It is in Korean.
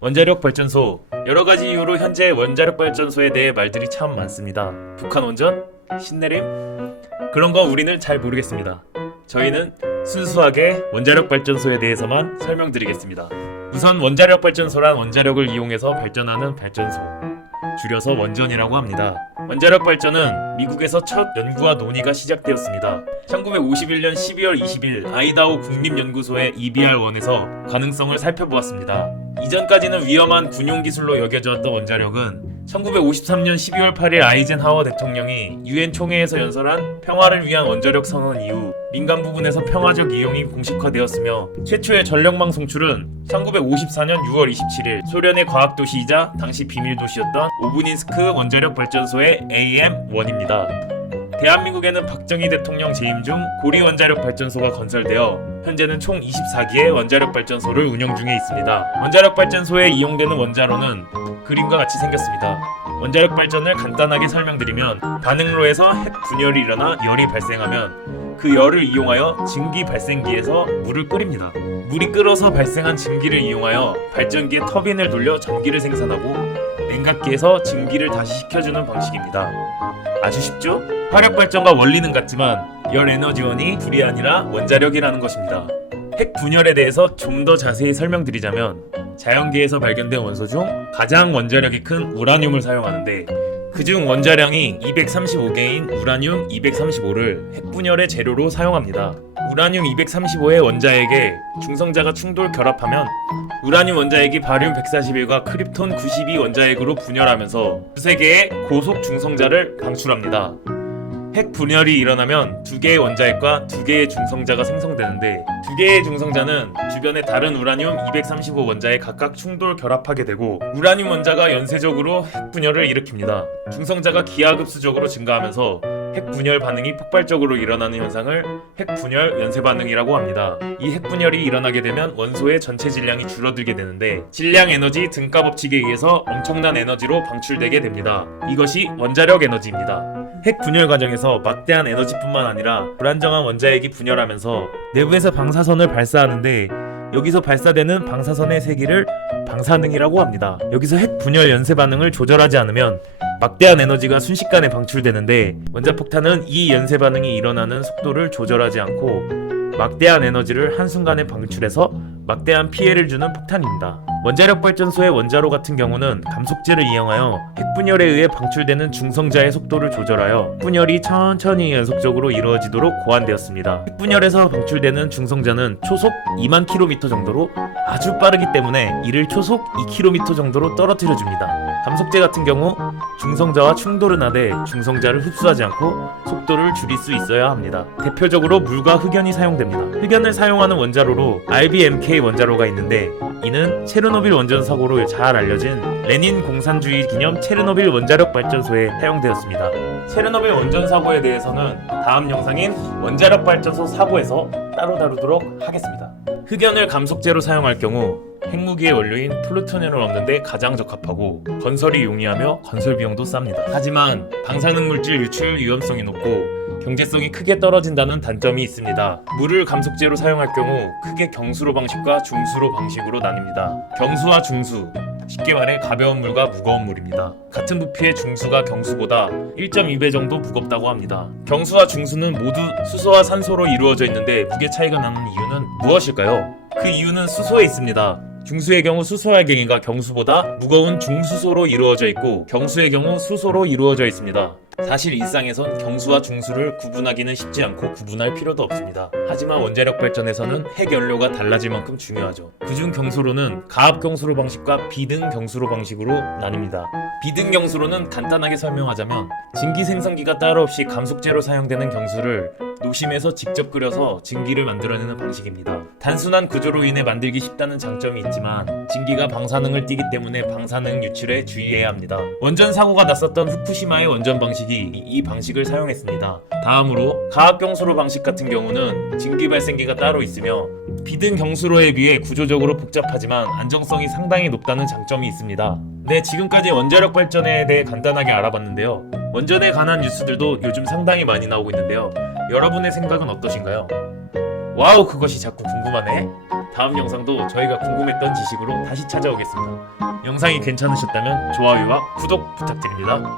원자력 발전소. 여러가지 이유로 현재 원자력 발전소에 대해 말들이 참 많습니다. 북한 원전? 신내림? 그런 거 우리는 잘 모르겠습니다. 저희는 순수하게 원자력 발전소에 대해서만 설명드리겠습니다. 우선 원자력 발전소란 원자력을 이용해서 발전하는 발전소, 줄여서 원전이라고 합니다. 원자력 발전은 미국에서 첫 연구와 논의가 시작되었습니다. 1951년 12월 20일 아이다호 국립연구소의 EBR-1에서 가능성을 살펴보았습니다. 이전까지는 위험한 군용기술로 여겨졌던 원자력은 1953년 12월 8일 아이젠하워 대통령이 UN 총회에서 연설한 평화를 위한 원자력 선언 이후 민간 부분에서 평화적 이용이 공식화되었으며 최초의 전력망 송출은 1954년 6월 27일 소련의 과학도시이자 당시 비밀도시였던 오브닌스크 원자력 발전소의 AM-1입니다. 대한민국에는 박정희 대통령 재임 중 고리 원자력 발전소가 건설되어 현재는 총 24기의 원자력 발전소를 운영 중에 있습니다. 원자력 발전소에 이용되는 원자로는 그림과 같이 생겼습니다. 원자력 발전을 간단하게 설명드리면 반응로에서 핵 분열이 일어나 열이 발생하면 그 열을 이용하여 증기 발생기에서 물을 끓입니다. 물이 끓어서 발생한 증기를 이용하여 발전기에 터빈을 돌려 전기를 생산하고 냉각기에서 증기를 다시 식혀주는 방식입니다. 아주 쉽죠? 화력발전과 원리는 같지만 열 에너지원이 불이 아니라 원자력이라는 것입니다. 핵 분열에 대해서 좀 더 자세히 설명드리자면 자연계에서 발견된 원소 중 가장 원자력이 큰 우라늄을 사용하는데 그중 원자량이 235개인 우라늄 235를 핵분열의 재료로 사용합니다. 우라늄 235의 원자액에 중성자가 충돌 결합하면 우라늄 원자액이 바륨 141과 크립톤 92 원자액으로 분열하면서 두세 개의 고속 중성자를 방출합니다. 핵 분열이 일어나면 두 개의 원자핵과 두 개의 중성자가 생성되는데 두 개의 중성자는 주변의 다른 우라늄 235 원자에 각각 충돌 결합하게 되고 우라늄 원자가 연쇄적으로 핵 분열을 일으킵니다. 중성자가 기하급수적으로 증가하면서 핵 분열 반응이 폭발적으로 일어나는 현상을 핵 분열 연쇄 반응이라고 합니다. 이 핵 분열이 일어나게 되면 원소의 전체 질량이 줄어들게 되는데 질량 에너지 등가 법칙에 의해서 엄청난 에너지로 방출되게 됩니다. 이것이 원자력 에너지입니다. 핵 분열 과정에서 막대한 에너지뿐만 아니라 불안정한 원자핵이 분열하면서 내부에서 방사선을 발사하는데 여기서 발사되는 방사선의 세기를 방사능이라고 합니다. 여기서 핵 분열 연쇄 반응을 조절하지 않으면 막대한 에너지가 순식간에 방출되는데 원자폭탄은 이 연쇄 반응이 일어나는 속도를 조절하지 않고 막대한 에너지를 한순간에 방출해서 막대한 피해를 주는 폭탄입니다. 원자력 발전소의 원자로 같은 경우는 감속제를 이용하여 핵분열에 의해 방출되는 중성자의 속도를 조절하여 핵분열이 천천히 연속적으로 이루어지도록 고안되었습니다. 핵분열에서 방출되는 중성자는 초속 2만 km 정도로 아주 빠르기 때문에 이를 초속 2km 정도로 떨어뜨려줍니다. 감속제 같은 경우 중성자와 충돌은 하되 중성자를 흡수하지 않고 속도를 줄일 수 있어야 합니다. 대표적으로 물과 흑연이 사용됩니다. 흑연을 사용하는 원자로로 RBMK 원자로가 있는데 이는 체르노빌 원전 사고로 잘 알려진 레닌 공산주의 기념 체르노빌 원자력 발전소에 사용되었습니다. 체르노빌 원전 사고에 대해서는 다음 영상인 원자력 발전소 사고에서 따로 다루도록 하겠습니다. 흑연을 감속제로 사용할 경우 핵무기의 원료인 플루토늄을 얻는데 가장 적합하고 건설이 용이하며 건설 비용도 쌉니다. 하지만 방사능 물질 유출 위험성이 높고 경제성이 크게 떨어진다는 단점이 있습니다. 물을 감속제로 사용할 경우 크게 경수로 방식과 중수로 방식으로 나뉩니다. 경수와 중수, 쉽게 말해 가벼운 물과 무거운 물입니다. 같은 부피의 중수가 경수보다 1.2배 정도 무겁다고 합니다. 경수와 중수는 모두 수소와 산소로 이루어져 있는데 무게 차이가 나는 이유는 무엇일까요? 그 이유는 수소에 있습니다. 중수의 경우 수소알갱이가 경수보다 무거운 중수소로 이루어져 있고 경수의 경우 수소로 이루어져 있습니다. 사실 일상에선 경수와 중수를 구분하기는 쉽지 않고 구분할 필요도 없습니다. 하지만 원자력 발전에서는 핵 연료가 달라질 만큼 중요하죠. 그중 경수로는 가압 경수로 방식과 비등 경수로 방식으로 나뉩니다. 비등 경수로는 간단하게 설명하자면 증기 생성기가 따로 없이 감속제로 사용되는 경수를 노심에서 직접 끓여서 증기를 만들어내는 방식입니다. 단순한 구조로 인해 만들기 쉽다는 장점이 있지만 증기가 방사능을 띠기 때문에 방사능 유출에 주의해야 합니다. 원전 사고가 났었던 후쿠시마의 원전 방식이 이 방식을 사용했습니다. 다음으로 가압 경수로 방식 같은 경우는 증기 발생기가 따로 있으며 비등 경수로에 비해 구조적으로 복잡하지만 안정성이 상당히 높다는 장점이 있습니다. 네, 지금까지 원자력 발전에 대해 간단하게 알아봤는데요. 원전에 관한 뉴스들도 요즘 상당히 많이 나오고 있는데요. 여러분의 생각은 어떠신가요? 와우, 그것이 자꾸 궁금하네. 다음 영상도 저희가 궁금했던 지식으로 다시 찾아오겠습니다. 영상이 괜찮으셨다면 좋아요와 구독 부탁드립니다.